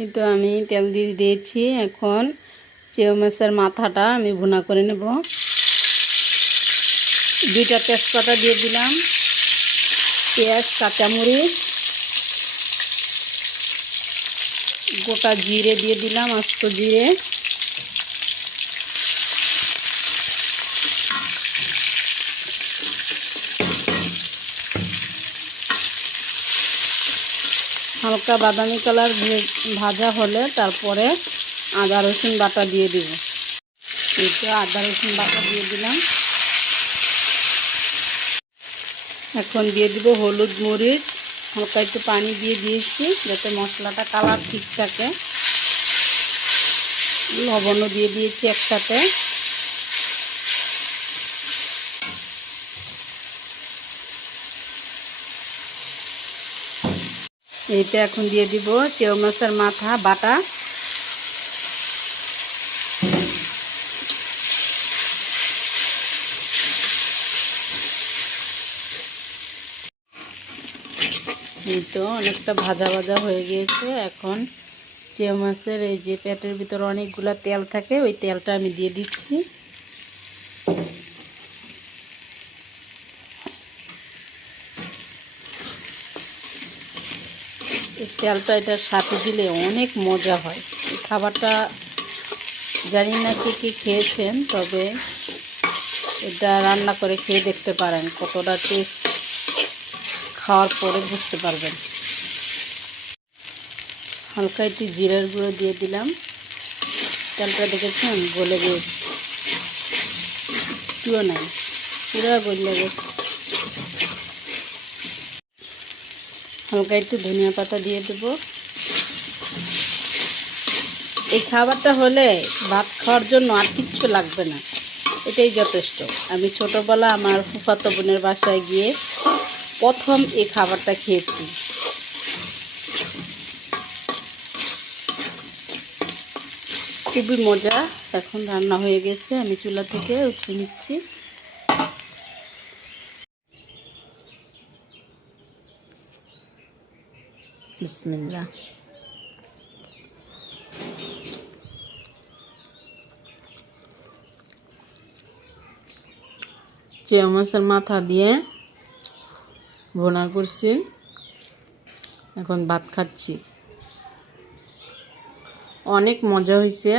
এই তো আমি তেল দিয়ে দিয়েছি। এখন চেউ মাছের মাথাটা আমি ভুনা করে নেব। 2টা তেজপাতা দিয়ে দিলাম, পেঁয়াজ, কাঁচামরিচ, গোটা জিরে দিয়ে দিলাম, আস্ত জিরে, হালকা বাদামি কালার ভাজা হলে তারপরে আদা রসুন বাটা দিয়ে দিব। একটু আদা রসুন বাটা দিয়ে দিলাম। এখন দিয়ে দিব হলুদ, মরিচ, হালকা একটু পানি দিয়ে দিয়েছি যাতে মশলাটা কালার ঠিক থাকে। লবণও দিয়ে দিয়েছি একসাথে। এইটা এখন দিয়ে দিব চেউ মাছের মাথা বাটা। এই তো অনেকটা ভাজা ভাজা হয়ে গিয়েছে। এখন চেউ মাছের এই যে পেটের ভিতরে অনেকগুলা তেল থাকে, ওই তেলটা আমি দিয়ে দিচ্ছি। এই তেলটা এটার সাথে দিলে অনেক মজা হয়। এই খাবারটা জানি না কে কে খেয়েছেন, তবে এটা রান্না করে খেয়ে দেখতে পারেন, কতটা টেস্ট খাওয়ার পরে বুঝতে পারবেন। হালকা একটু জিরার গুঁড়ো দিয়ে দিলাম। তেলটা দেখেছেন গলে গিয়েছে, একটুও নাই, পুরো গলে গেছে। হালকা একটু ধনিয়া পাতা দিয়ে দেবো। এই খাবারটা হলে ভাত খাওয়ার জন্য আর কিচ্ছু লাগবে না, এটাই যথেষ্ট। আমি ছোটোবেলা আমার ফুফাতো বোনের বাসায় গিয়ে প্রথম এই খাবারটা খেয়েছি। খুবই মজা। এখন রান্না হয়ে গেছে, আমি চুলা থেকে উঠিয়ে নিচ্ছি। বিসমিল্লাহ। চেউ মাছের মাথা দিয়ে ভুনা করছি, এখন ভাত খাচ্ছি। অনেক মজা হয়েছে।